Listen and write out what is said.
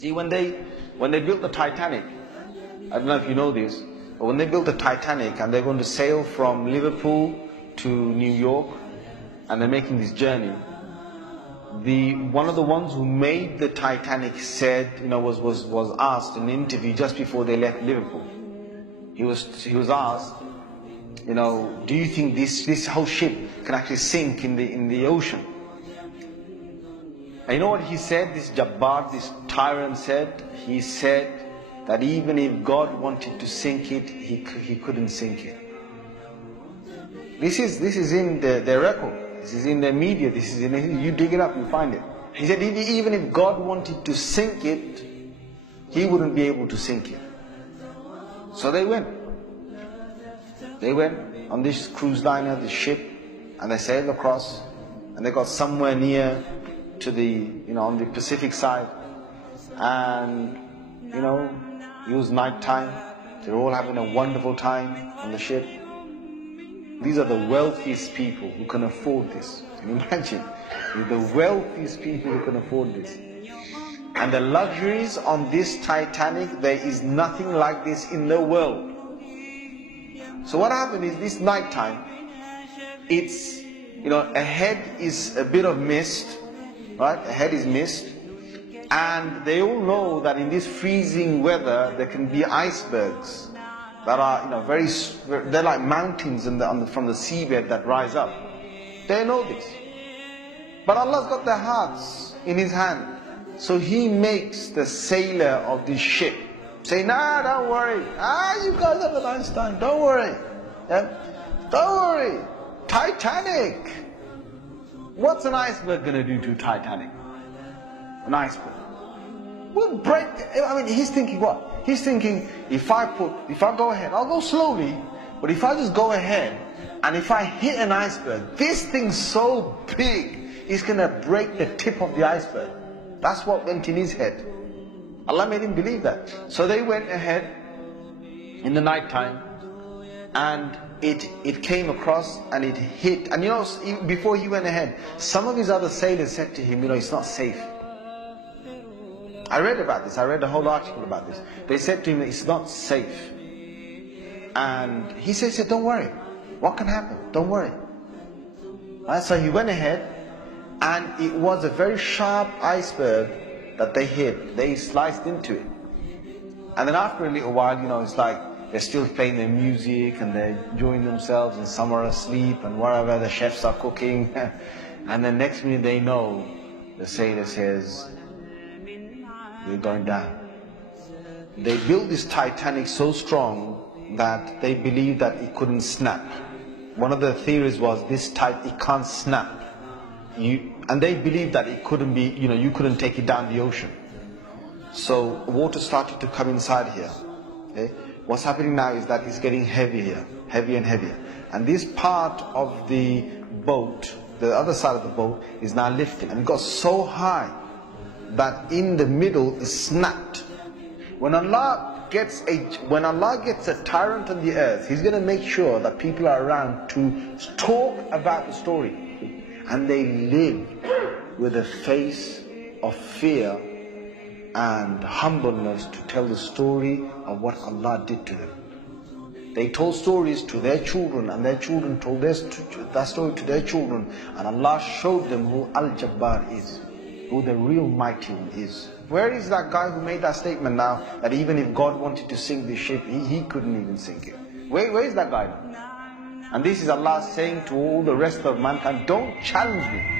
See, when they built the Titanic, I don't know if you know this, but when they built the Titanic and they're going to sail from Liverpool to New York, and they're making this journey, one of the ones who made the Titanic said, was asked in an interview just before they left Liverpool. He was asked, do you think this whole ship can actually sink in the ocean? And you know what he said? This Jabbar, this tyrant said. He said that even if God wanted to sink it, he couldn't sink it. This is in their record. This is in the media. This is you dig it up, you find it. He said even if God wanted to sink it, he wouldn't be able to sink it. So they went. They went on this cruise liner, this ship, and they sailed across, and they got somewhere near to the, on the Pacific side, and it was night time. They were all having a wonderful time on the ship. These are the wealthiest people who can afford this. Can you imagine? The wealthiest people who can afford this. And the luxuries on this Titanic, there is nothing like this in the world. So what happened is this night time, it's, ahead is a bit of mist, right? Ahead is mist. And they all know that in this freezing weather, there can be icebergs that are, they're like mountains from the seabed that rise up. They know this. But Allah's got their hearts in His hand. So He makes the sailor of this ship say, nah, don't worry. You guys have a nice time. Don't worry. Yeah? Don't worry. Titanic. What's an iceberg going to do to Titanic? An iceberg will break. He's thinking what? He's thinking, if I go ahead, I'll go slowly, but if I just go ahead, and if I hit an iceberg, this thing's so big, it's going to break the tip of the iceberg. That's what went in his head. Allah made him believe that. So they went ahead in the night time, and it came across and it hit. And before he went ahead, some of his other sailors said to him, it's not safe. I read about this. I read a whole article about this. They said to him, it's not safe. And he said, don't worry. What can happen? Don't worry. Right? So he went ahead, and it was a very sharp iceberg that they hit. They sliced into it. And then after a little while, it's like they're still playing their music and they're enjoying themselves, and some are asleep and wherever the chefs are cooking. And then next minute they know, the sailor says, we're going down. They built this Titanic so strong that they believed that it couldn't snap. One of the theories was it can't snap. And they believed that it couldn't be, you couldn't take it down the ocean. So water started to come inside here. Okay? What's happening now is that it's getting heavier, heavier and heavier. And this part of the boat, the other side of the boat, is now lifting. And it got so high that in the middle is snapped. When Allah gets a tyrant on the earth, He's going to make sure that people are around to talk about the story. And they live with a face of fear and humbleness to tell the story of what Allah did to them. They told stories to their children, and their children told that story to their children, and Allah showed them who Al-Jabbar is, who the real mighty one is. Where is that guy who made that statement now, that even if God wanted to sink this ship, he couldn't even sink it? Where is that guy now? And this is Allah saying to all the rest of mankind, don't challenge me.